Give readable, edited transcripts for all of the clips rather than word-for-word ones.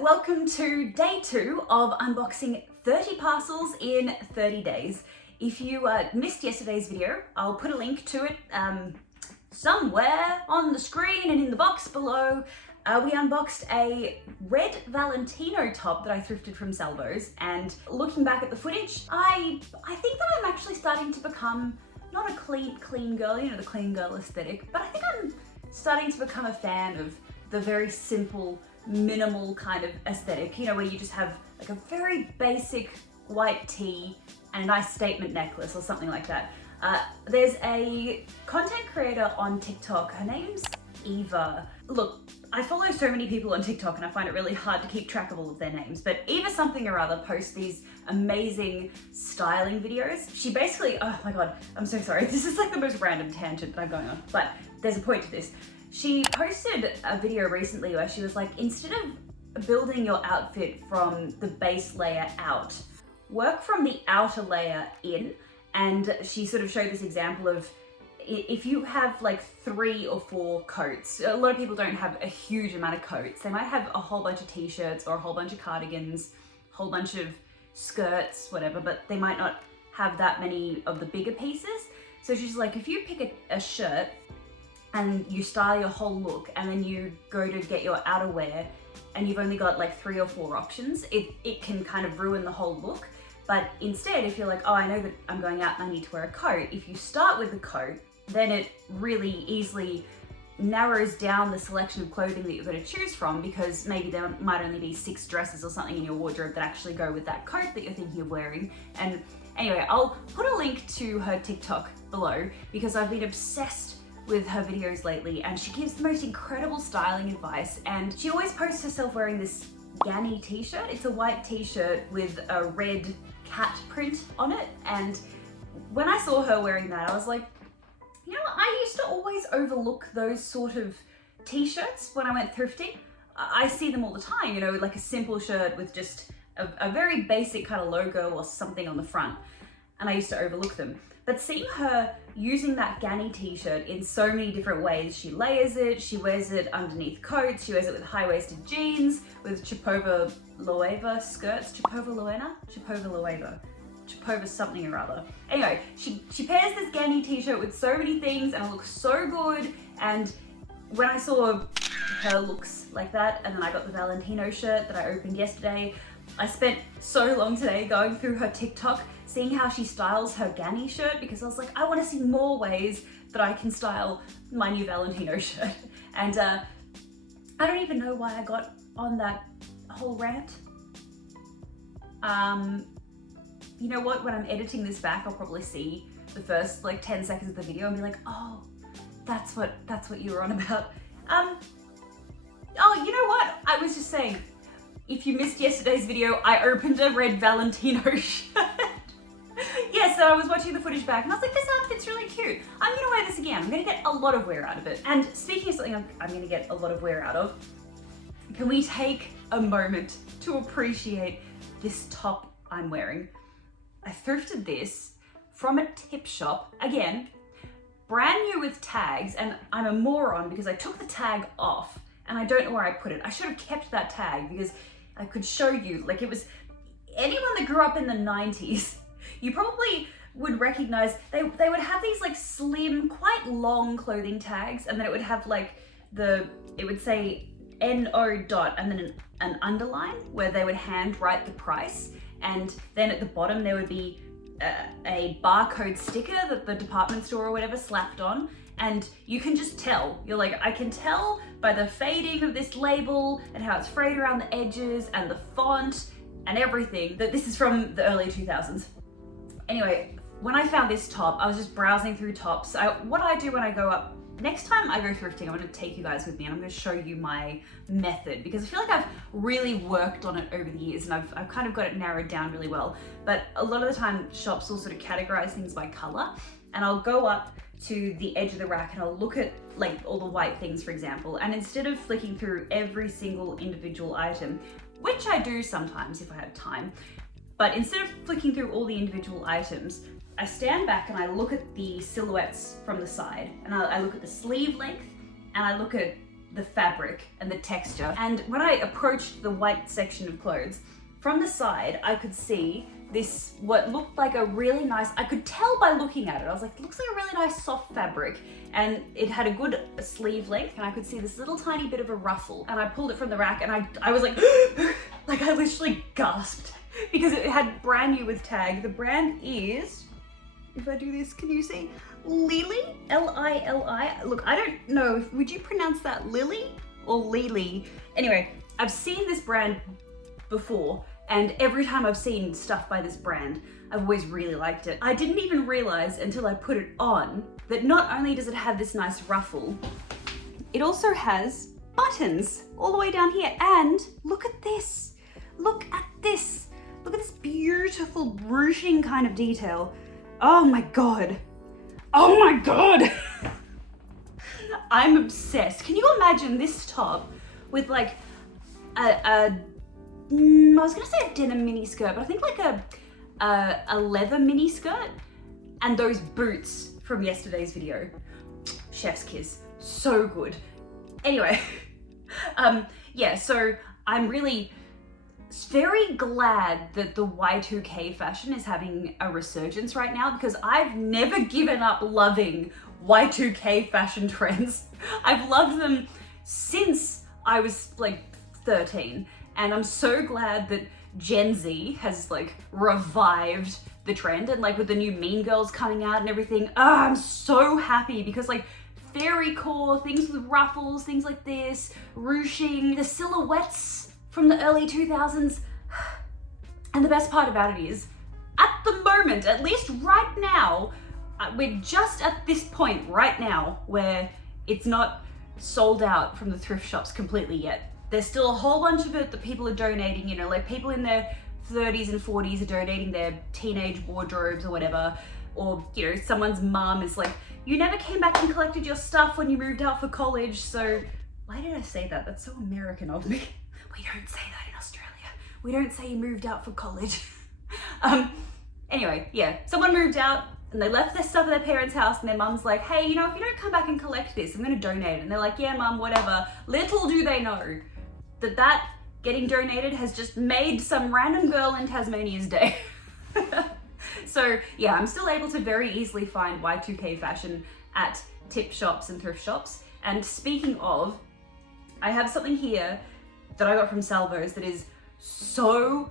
welcome to day 2 of unboxing 30 parcels in 30 days. If you missed yesterday's video, I'll put a link to it somewhere on the screen and in the box below. We unboxed a red Valentino top that I thrifted from Salvos, and looking back at the footage, I think that I'm actually starting to become not a clean girl, you know, the clean girl aesthetic, but I think I'm starting to become a fan of the very simple, minimal kind of aesthetic, you know, where you just have like a very basic white tee and a nice statement necklace or something like that. There's a content creator on TikTok, her name's Eva. Look, I follow so many people on TikTok and I find it really hard to keep track of all of their names, but Eva something or other posts these amazing styling videos. She basically, oh my God, I'm so sorry. This is like the most random tangent that I'm going on, but there's a point to this. She posted a video recently where she was like, instead of building your outfit from the base layer out, work from the outer layer in. And she sort of showed this example of if you have like 3 or 4 coats, a lot of people don't have a huge amount of coats. They might have a whole bunch of t-shirts or a whole bunch of cardigans, a whole bunch of skirts, whatever, but they might not have that many of the bigger pieces. So she's like, if you pick a shirt and you style your whole look and then you go to get your outerwear and you've only got like 3 or 4 options, it can kind of ruin the whole look. But instead, if you're like, oh, I know that I'm going out and I need to wear a coat, if you start with the coat, then it really easily narrows down the selection of clothing that you're going to choose from, because maybe there might only be 6 dresses or something in your wardrobe that actually go with that coat that you're thinking of wearing. And anyway, I'll put a link to her TikTok below because I've been obsessed with her videos lately, and she gives the most incredible styling advice. And she always posts herself wearing this Ganni t-shirt. It's a white t-shirt with a red cat print on it, and when I saw her wearing that, I was like, you know, I used to always overlook those sort of t-shirts when I went thrifting. I see them all the time, you know, like a simple shirt with just a very basic kind of logo or something on the front, and I used to overlook them. But seeing her using that Ganni t-shirt in so many different ways, she layers it, she wears it underneath coats, she wears it with high-waisted jeans, with Chipova Loeva skirts, Chipova something or other. Anyway, she pairs this Ganni t-shirt with so many things and it looks so good. And when I saw her looks like that, and then I got the Valentino shirt that I opened yesterday, I spent so long today going through her TikTok, seeing how she styles her Ganni shirt, because I was like, I want to see more ways that I can style my new Valentino shirt. And I don't even know why I got on that whole rant. You know what, when I'm editing this back, I'll probably see the first like 10 seconds of the video and be like, oh, that's what you were on about. Oh, you know what? I was just saying, if you missed yesterday's video, I opened a red Valentino shirt. Yeah, so I was watching the footage back and I was like, this outfit's really cute. I'm gonna wear this again. I'm gonna get a lot of wear out of it. And speaking of something I'm gonna get a lot of wear out of, can we take a moment to appreciate this top I'm wearing? I thrifted this from a tip shop. Again, brand new with tags, and I'm a moron because I took the tag off and I don't know where I put it. I should have kept that tag because I could show you, like, it was, anyone that grew up in the 90s, you probably would recognize, they would have these like slim, quite long clothing tags, and then it would have like it would say NO dot and then an underline where they would hand write the price. And then at the bottom there would be a barcode sticker that the department store or whatever slapped on. And you can just tell, you're like, I can tell by the fading of this label and how it's frayed around the edges and the font and everything that this is from the early 2000s. Anyway, when I found this top, I was just browsing through tops. What I do when I go up, next time I go thrifting, I'm going to take you guys with me and I'm going to show you my method, because I feel like I've really worked on it over the years and I've kind of got it narrowed down really well. But a lot of the time shops will sort of categorize things by color, and I'll go up to the edge of the rack and I'll look at like all the white things, for example, and instead of flicking through every single individual item, which I do sometimes if I have time, but instead of flicking through all the individual items, I stand back and I look at the silhouettes from the side, and I look at the sleeve length, and I look at the fabric and the texture. And when I approached the white section of clothes, from the side, I could see this, what looked like a really nice, I could tell by looking at it, I was like, it looks like a really nice soft fabric, and it had a good sleeve length, and I could see this little tiny bit of a ruffle, and I pulled it from the rack, and I was like, like I literally gasped, because it had brand new with tag. The brand is, if I do this, can you see? Lily, L-I-L-I. Look, I don't know, would you pronounce that Lily or Lily? Anyway, I've seen this brand before, and every time I've seen stuff by this brand, I've always really liked it. I didn't even realize until I put it on that not only does it have this nice ruffle, it also has buttons all the way down here. And look at this, look at this. Look at this beautiful ruching kind of detail. Oh my God. Oh my God. I'm obsessed. Can you imagine this top with like I was gonna say a denim mini skirt, but I think like a leather mini skirt and those boots from yesterday's video. Chef's kiss, so good. Anyway, yeah, so I'm really very glad that the Y2K fashion is having a resurgence right now, because I've never given up loving Y2K fashion trends. I've loved them since I was like 13. And I'm so glad that Gen Z has like revived the trend, and like with the new Mean Girls coming out and everything, I'm so happy, because like fairy core, things with ruffles, things like this, ruching, the silhouettes from the early 2000s. And the best part about it is, at the moment, at least right now, we're just at this point right now where it's not sold out from the thrift shops completely yet. There's still a whole bunch of it that people are donating, you know, like people in their 30s and 40s are donating their teenage wardrobes or whatever. Or, you know, someone's mum is like, you never came back and collected your stuff when you moved out for college, so why did I say that? That's so American of me. We don't say that in Australia. We don't say you moved out for college. Anyway, yeah, someone moved out and they left their stuff at their parents' house, and their mum's like, hey, you know, if you don't come back and collect this, I'm gonna donate it. And they're like, yeah, mum, whatever. Little do they know that getting donated has just made some random girl in Tasmania's day. So yeah, I'm still able to very easily find Y2K fashion at tip shops and thrift shops. And speaking of, I have something here that I got from Salvos that is so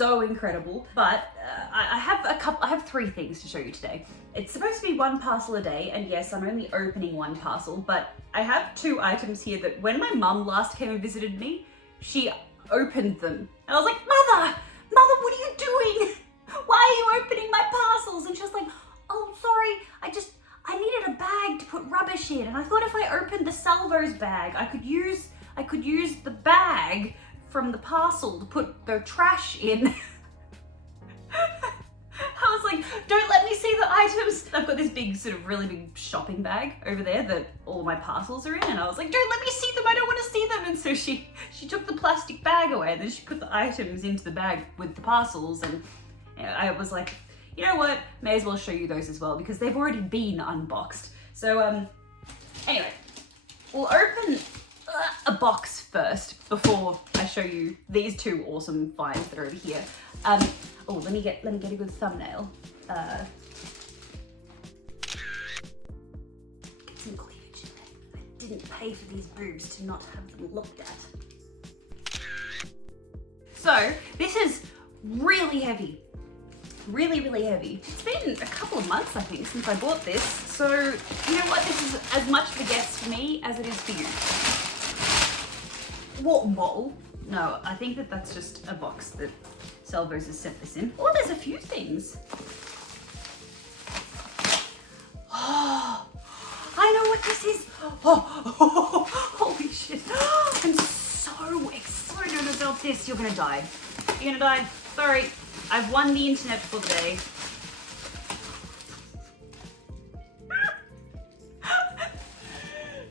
incredible. But I have three things to show you today. It's supposed to be one parcel a day, and yes, I'm only opening one parcel, but I have two items here that when my mum last came and visited me, she opened them. And I was like, Mother, what are you doing? Why are you opening my parcels? And she was like, oh, sorry, I needed a bag to put rubbish in, and I thought if I opened the Salvos bag, I could use the bag from the parcel to put the trash in. I was like, don't let me see the items. I've got this big, sort of really big shopping bag over there that all my parcels are in, and I was like, don't let me see them, I don't want to see them. And so she took the plastic bag away, and then she put the items into the bag with the parcels, and you know, I was like, you know what, may as well show you those as well, because they've already been unboxed. So anyway, we'll open a box first before I show you these two awesome finds that are over here. Oh, let me get a good thumbnail. Get some cleavage in there. I didn't pay for these boobs to not have them looked at. So this is really heavy. Really heavy. It's been a couple of months, I think, since I bought this. So you know what? This is as much of a guess for me as it is for you. What bowl? No, I think that's just a box that Salvos has sent this in. Oh, there's a few things. Oh, I know what this is. Oh, holy shit. I'm so excited about this. You're gonna die. You're gonna die. Sorry, I've won the internet for the day.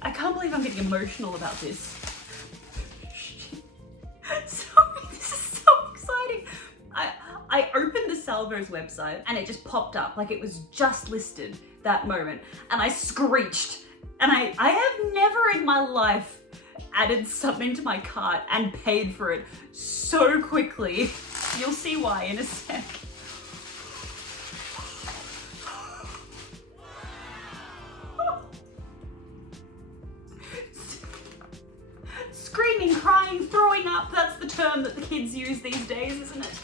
I can't believe I'm getting emotional about this. Sorry, this is so exciting. I opened the Salvos website and it just popped up like it was just listed that moment, and I screeched. And I have never in my life added something to my cart and paid for it so quickly. You'll see why in a sec. Screaming, crying, throwing up, that's the term that the kids use these days, isn't it?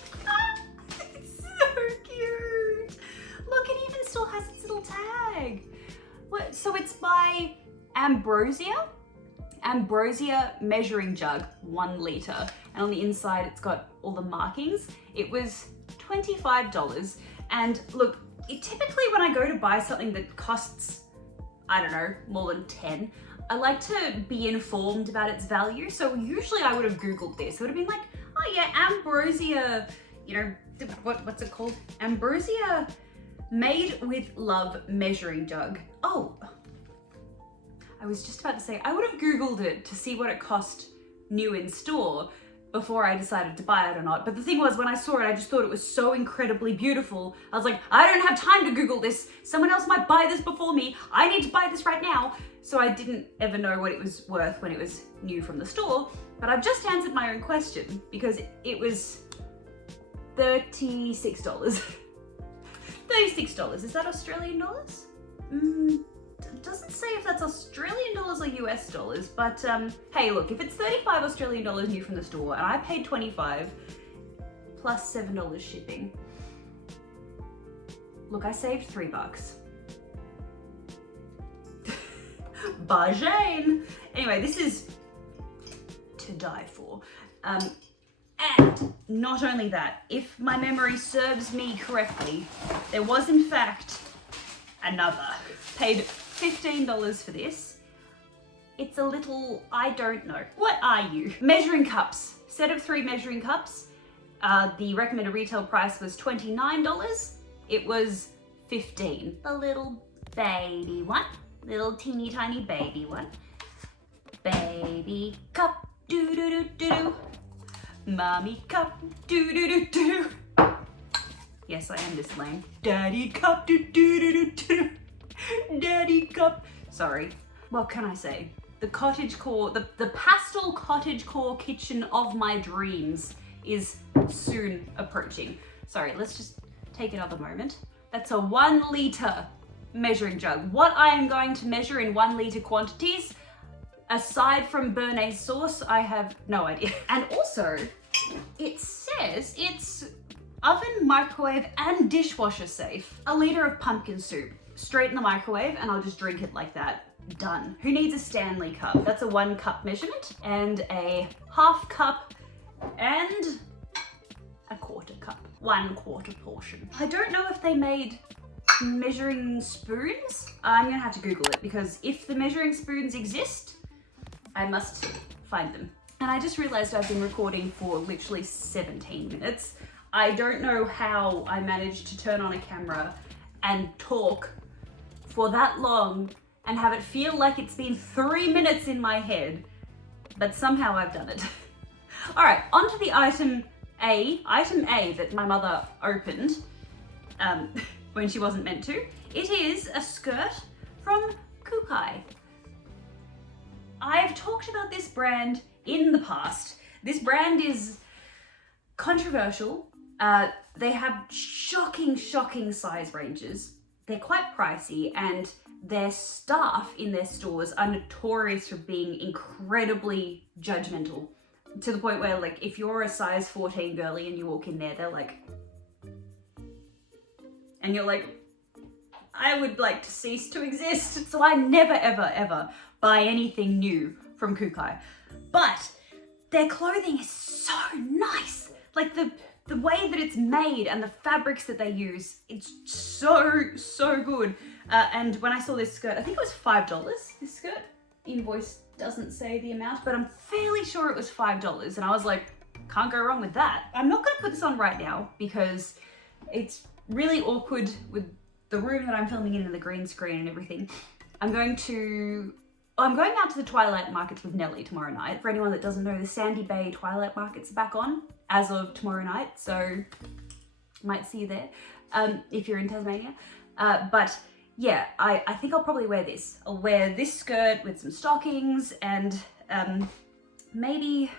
It's so cute. Look, it even still has its little tag. What? So it's by Ambrosia measuring jug, 1 litre. And on the inside, it's got all the markings. It was $25. And look, typically when I go to buy something that costs, I don't know, more than 10, I like to be informed about its value. So usually I would have Googled this. It would have been like, oh yeah, Ambrosia, you know, what's it called? Ambrosia Made with Love measuring jug. Oh, I was just about to say, I would have Googled it to see what it cost new in store before I decided to buy it or not. But the thing was, when I saw it, I just thought it was so incredibly beautiful. I was like, I don't have time to Google this. Someone else might buy this before me. I need to buy this right now. So I didn't ever know what it was worth when it was new from the store. But I've just answered my own question because it was $36. $36, is that Australian dollars? It doesn't say if that's Australian dollars or US dollars, but hey, look, if it's 35 Australian dollars new from the store and I paid 25 plus $7 shipping, look, I saved $3. Bargain! Anyway, this is to die for. And not only that, if my memory serves me correctly, there was in fact another. Paid $15 for this. It's a little, I don't know. What are you? Measuring cups. Set of 3 measuring cups. The recommended retail price was $29. It was $15. A little baby one. Little teeny tiny baby one. Baby cup. Do do do do do. Mommy cup. Do do do do. Yes, I am this lame. Daddy cup. Do do do do do. Daddy cup. Sorry. What can I say? The cottagecore, the pastel cottagecore kitchen of my dreams is soon approaching. Sorry, let's just take another moment. That's a 1 litre measuring jug. What I am going to measure in 1 litre quantities, aside from béarnaise sauce, I have no idea. And also, it says it's oven, microwave, and dishwasher safe. A litre of pumpkin soup, straight in the microwave, and I'll just drink it like that. Done. Who needs a Stanley cup? That's a 1 cup measurement, and a 1/2 cup, and a 1/4 cup. 1/4 portion. I don't know if they made measuring spoons. I'm gonna have to Google it, because if the measuring spoons exist, I must find them. And I just realized I've been recording for literally 17 minutes. I don't know how I managed to turn on a camera and talk for that long and have it feel like it's been 3 minutes in my head, but somehow I've done it. All right, on to the item A that my mother opened when she wasn't meant to. It is a skirt from Kukai. I've talked about this brand in the past. This brand is controversial. They have shocking size ranges. They're quite pricey, and their staff in their stores are notorious for being incredibly judgmental, to the point where, like, if you're a size 14 girly and you walk in there, they're like, and you're like, I would like to cease to exist. So I never ever buy anything new from Kukai. But their clothing is so nice. Like the way that it's made and the fabrics that they use, it's so good. And when I saw this skirt, I think it was $5, this skirt. Invoice doesn't say the amount, but I'm fairly sure it was $5. And I was like, can't go wrong with that. I'm not gonna put this on right now because it's really awkward with the room that I'm filming in and the green screen and everything. I'm going out to the Twilight Markets with Nelly tomorrow night. For anyone that doesn't know, the Sandy Bay Twilight Markets are back on as of tomorrow night, so might see you there if you're in Tasmania. But yeah, I think I'll probably wear this. I'll wear this skirt with some stockings and maybe, I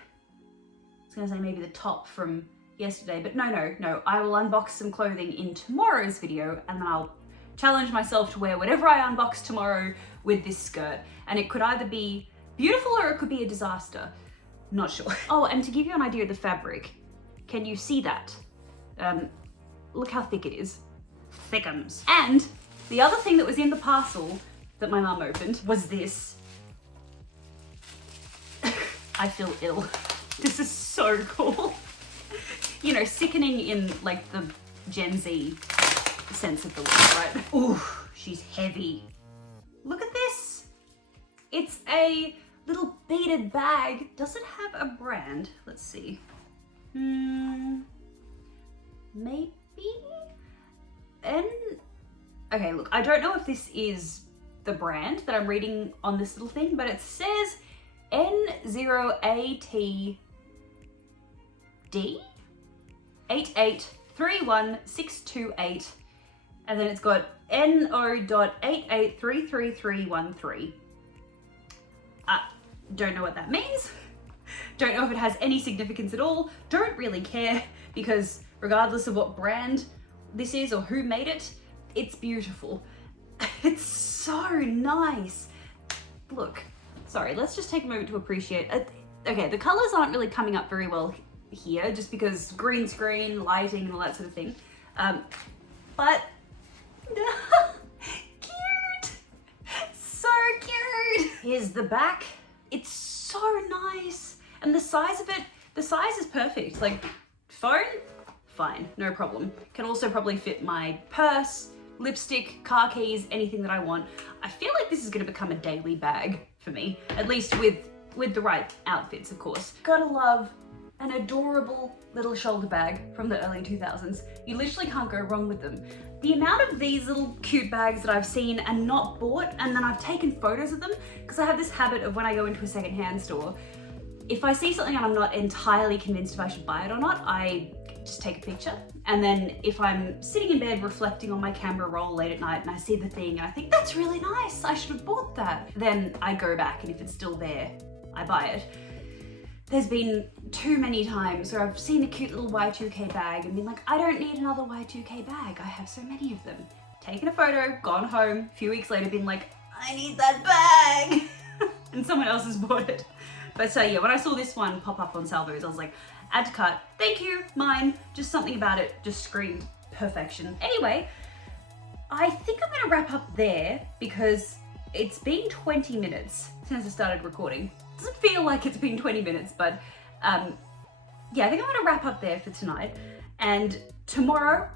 was gonna say maybe the top from yesterday, but no, I will unbox some clothing in tomorrow's video, and then I'll challenge myself to wear whatever I unbox tomorrow with this skirt. And it could either be beautiful or it could be a disaster. Not sure. Oh, and to give you an idea of the fabric, can you see that? Look how thick it is. Thickums. And the other thing that was in the parcel that my mum opened was this. I feel ill. This is so cool. You know, sickening in like the Gen Z sense of the word, right? Ooh, she's heavy. Look at this. It's a little beaded bag. Does it have a brand? Let's see. Maybe? Okay, look, I don't know if this is the brand that I'm reading on this little thing, but it says N0ATD 8831628, and then it's got NO.8833313. Don't know what that means. Don't know if it has any significance at all. Don't really care, because regardless of what brand this is or who made it, it's beautiful. It's so nice. Look, sorry, let's just take a moment to appreciate it. Okay, the colors aren't really coming up very well here, just because green screen, lighting, and all that sort of thing. But cute, so cute. Here's the back. It's so nice, and the size of it, the size is perfect. Like phone, fine, no problem. Can also probably fit my purse, lipstick, car keys, anything that I want. I feel like this is gonna become a daily bag for me, at least with the right outfits, of course. Gotta love an adorable little shoulder bag from the early 2000s. You literally can't go wrong with them. The amount of these little cute bags that I've seen and not bought, and then I've taken photos of them, because I have this habit of when I go into a secondhand store, if I see something and I'm not entirely convinced if I should buy it or not, I just take a picture. And then if I'm sitting in bed reflecting on my camera roll late at night and I see the thing and I think, that's really nice, I should have bought that, then I go back, and if it's still there, I buy it. There's been too many times where I've seen a cute little Y2K bag and been like, I don't need another Y2K bag, I have so many of them. Taken a photo, gone home, a few weeks later been like, I need that bag! And someone else has bought it. But yeah, when I saw this one pop up on Salvos, I was like, add to cart, thank you, mine. Just something about it just screamed perfection. Anyway, I think I'm gonna wrap up there because it's been 20 minutes since I started recording. Doesn't feel like it's been 20 minutes, but yeah, I think I'm gonna wrap up there for tonight. And tomorrow,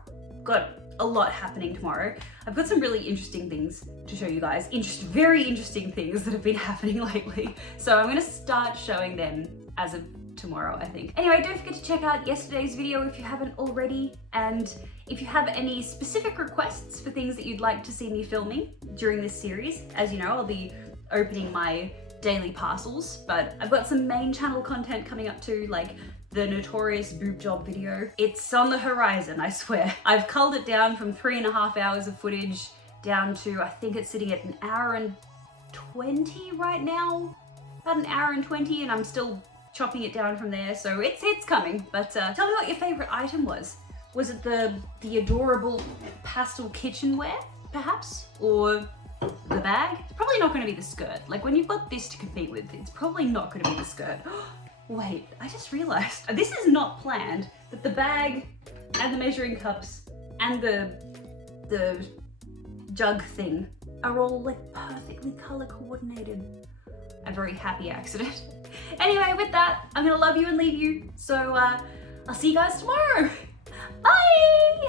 got a lot happening tomorrow. I've got some really interesting things to show you guys. Very interesting things that have been happening lately. So I'm gonna start showing them as of tomorrow, I think. Anyway, don't forget to check out yesterday's video if you haven't already. And if you have any specific requests for things that you'd like to see me filming during this series, as you know, I'll be opening my daily parcels, but I've got some main channel content coming up too, like the notorious boob job video. It's on the horizon, I swear. I've culled it down from 3.5 hours of footage down to, I think it's sitting at 1 hour and 20 right now. About 1 hour and 20, and I'm still chopping it down from there, so it's coming. But tell me what your favorite item was. Was it the adorable pastel kitchenware, perhaps? Or the bag? It's probably not going to be the skirt. Like, when you've got this to compete with, it's probably not going to be the skirt. Wait, I just realized, this is not planned, but the bag and the measuring cups and the jug thing are all like perfectly color coordinated. A very happy accident. Anyway, with that, I'm gonna love you and leave you. So I'll see you guys tomorrow. Bye!